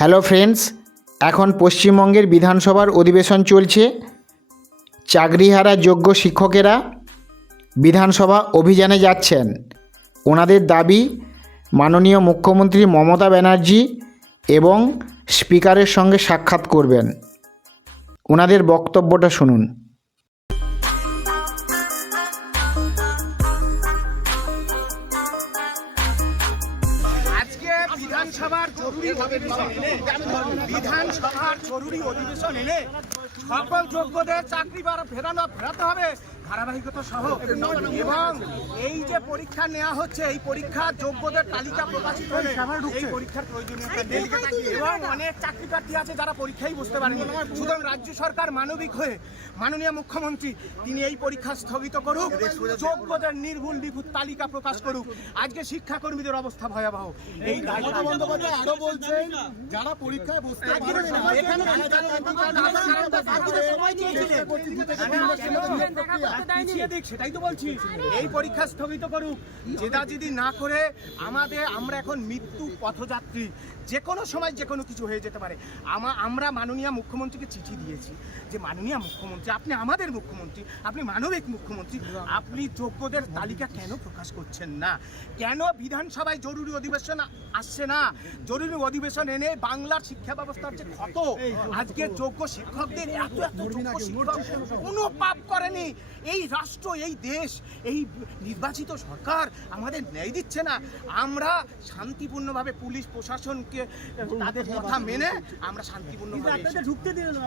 Hello friends, এখন পশ্চিমবঙ্গের বিধানসভার অধিবেশন চলছে। চাকরিহারা যোগ্য শিক্ষকেরা বিধানসভা অভিযানে যাচ্ছেন। ওনাদের দাবি, মাননীয় মুখ্যমন্ত্রী মমতা ব্যানার্জি এবং স্পিকারের সঙ্গে সাক্ষাৎ করবেন। ওনাদের বক্তব্যটা শুনুন। বিধানসভার জরুরি বিধানসভার জরুরি অধিবেশন এনে সকল যোগ্যদের চাকরি ফেরানো ফেরাতে হবে। ধারাবাহিকতা সহ এবং এই যে পরীক্ষা নেওয়া হচ্ছে এই পরীক্ষা যোগ্যদের তালিকা প্রকাশিত এই পরীক্ষার প্রয়োজনীয়তা নেই এবং অনেক চাকরি প্রার্থী আছে যারা পরীক্ষাই বুঝতে পারেনি। সুতরাং রাজ্য সরকার মানবিক হয়ে মাননীয় মুখ্যমন্ত্রী তিনি এই পরীক্ষা স্থগিত করুক যোগ্যদের নির্ভুল নিখুঁত তালিকা প্রকাশ করুক। আজকে শিক্ষাকর্মীদের অবস্থা ভয়াবহ। এই বন্দ্যোপাধ্যায় আরও বলছেন যারা পরীক্ষায় বসতে এখানে পিছিয়ে। দিক সেটাই তো বলছি। এই পরীক্ষা স্থগিত করুক। জেদা না করে আমাদের আমরা এখন মৃত্যু পথযাত্রী। যে কোনো সময় যে কোনো কিছু হয়ে যেতে পারে। আমা আমরা মাননীয় মুখ্যমন্ত্রীকে চিঠি দিয়েছি যে মাননীয় মুখ্যমন্ত্রী আপনি আমাদের মুখ্যমন্ত্রী আপনি মানবিক মুখ্যমন্ত্রী আপনি যোগ্যদের তালিকা কেন প্রকাশ করছেন না? কেন বিধানসভায় জরুরি অধিবেশন আসছে না? জরুরি অধিবেশন এনে বাংলার শিক্ষা ব্যবস্থার যে ক্ষত আজকে যোগ্য শিক্ষকদের এত এত যোগ্য শিক্ষক কোনো পাপ করেনি। এই রাষ্ট্র এই দেশ এই নির্বাচিত সরকার আমাদের ন্যায় দিচ্ছে না। আমরা শান্তিপূর্ণভাবে পুলিশ প্রশাসনকে তাদের কথা মেনে আমরা শান্তিপূর্ণভাবে ঢুকতে দিল না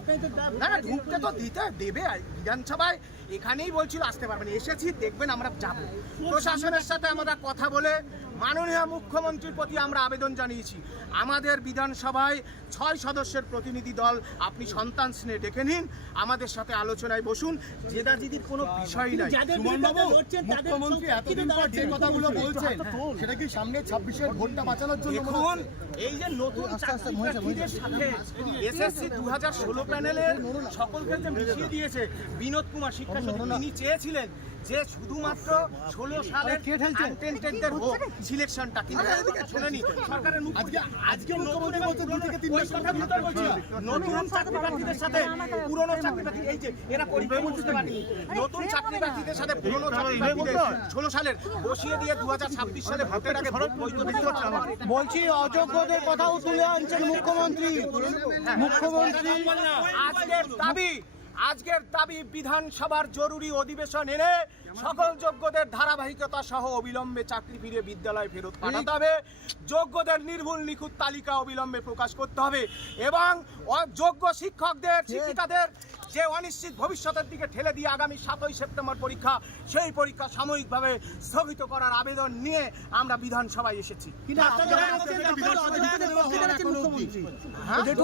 না ঢুকতে তো দিতে দেবে বিধানসভায় এখানেই বলছিল আসতে পারবেন এসেছি দেখবেন আমরা যাব। প্রশাসনের সাথে আমরা কথা বলে মাননীয় মুখ্যমন্ত্রীর প্রতি আমরা আবেদন জানিয়েছি। আমাদের বিধানসভায় ছয় সদস্যের প্রতিনিধি দল আপনি সন্তান স্নেহ ডেকে নিন আমাদের সাথে আলোচনায় বসুন। জেদাজিদির কোনো বিষয় নাই। মুখ্যমন্ত্রী এতদিন পর যে কথাগুলো বলছেন সেটা কি সামনে ছাব্বিশের ভোটটা বাঁচানোর জন্য এই যে নতুন চাকরি সাথে এসএসসি দু হাজার ষোলো প্যানেলের সকলকে যে মিশিয়ে দিয়েছে বিনোদ কুমার শিক্ষা তিনি চেয়েছিলেন যে শুধুমাত্র ষোলো সালের আনটেন্টেডদের হোক সিলেকশনটা কিন্তু শোনেনি। সরকারের আজকে আজকে মুখ্যমন্ত্রী বলছেন দু থেকে তিন নতুন চাকরি প্রার্থীদের সাথে পুরনো চাকরি প্রার্থী এই যে এরা পরীক্ষা বুঝতে পারেনি নতুন চাকরি প্রার্থীদের সাথে পুরনো চাকরি প্রার্থীদের ষোলো সালের বসিয়ে দিয়ে দু ছাব্বিশ সালে ভোটের আগে ভোট বৈধ দিতে হচ্ছে বলছি অযোগ্যদের কথাও তুলে আনছেন মুখ্যমন্ত্রী। মুখ্যমন্ত্রী আজকের দাবি আজকের দাবি বিধানসভার জরুরি অধিবেশন এনে সকল যোগ্যদের ধারাবাহিকতা সহ অবিলম্বে চাকরি ফিরে বিদ্যালয় ফেরত পাঠাতে হবে। যোগ্যদের নির্ভুল নিখুঁত তালিকা অবিলম্বে প্রকাশ করতে হবে এবং অযোগ্য শিক্ষকদের শিক্ষিকাদের যে অনিশ্চিত ভবিষ্যতের দিকে ঠেলে দিয়ে আগামী সাতই সেপ্টেম্বর পরীক্ষা সেই পরীক্ষা সাময়িকভাবে স্থগিত করার আবেদন নিয়ে আমরা বিধানসভায় এসেছি।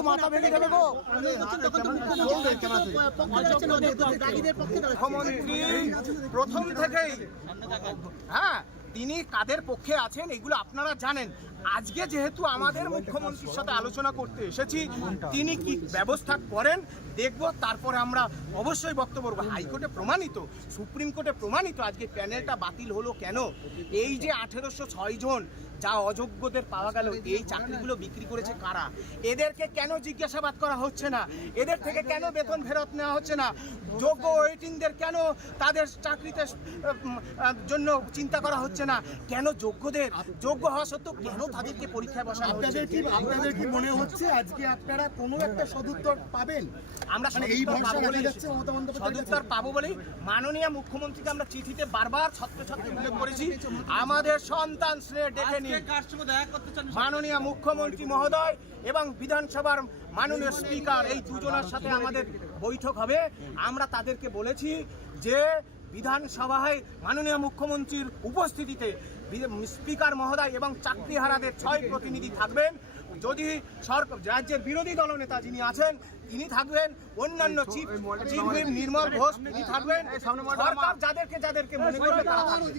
মাথা ভেঙে গো। মুখ্যমন্ত্রী প্রথম থেকেই হ্যাঁ তিনি কাদের পক্ষে আছেন এগুলো আপনারা জানেন। আজকে যেহেতু আমাদের মুখ্যমন্ত্রীর সাথে আলোচনা করতে এসেছি, তিনি কি ব্যবস্থা করেন দেখব, তারপরে আমরা অবশ্যই বক্তব্য রাখব হাইকোর্টে প্রমাণিত, সুপ্রিম কোর্টে প্রমাণিত আজকে প্যানেলটা বাতিল হলো কেন? এই যে আঠেরোশো ছয় জন যা অযোগ্যদের পাওয়া গেল, এই চাকরিগুলো বিক্রি করেছে কারা? এদেরকে কেন জিজ্ঞাসাবাদ করা হচ্ছে না? এদের থেকে কেন বেতন ফেরত নেওয়া হচ্ছে না? যোগ্য ওয়েটিংদের কেন তাদের চাকরিতে জন্য চিন্তা করা হচ্ছে না? কেন যোগ্যদের, যোগ্য হওয়া সত্ত্বেও কেন তাদেরকে পরীক্ষায় বসানো আপনাদের কি আপনাদের কি মনে হচ্ছে আজকে আপনারা কোনো একটা সদুত্তর পাবেন? আমরা মানে এই সদুত্তর ভরসা পাবো বলেই যাচ্ছে মমতা বন্দ্যোপাধ্যায়ের সদুত্তর পাবো বলেই মাননীয় মুখ্যমন্ত্রীকে আমরা চিঠিতে বারবার ছত্র ছত্র উল্লেখ করেছি। আমাদের সন্তান স্নেহ ডেকে নিয়ে মাননীয় মুখ্যমন্ত্রী মহোদয় এবং বিধানসভার মাননীয় স্পিকার এই দুজনের সাথে আমাদের বৈঠক হবে। আমরা তাদেরকে বলেছি যে বিধানসভায় মাননীয় মুখ্যমন্ত্রীর উপস্থিতিতে স্পিকার মহোদয় এবং চাকরিহারাদের ছয় প্রতিনিধি থাকবেন। যদি সরকার রাজ্যের বিরোধী দলনেতা যিনি আছেন তিনি থাকবেন। অন্যান্য chief chief whip Nirmal Ghosh তিনি থাকবেন। সরকার যাদেরকে যাদেরকে মনে করবে তারা থাকবে।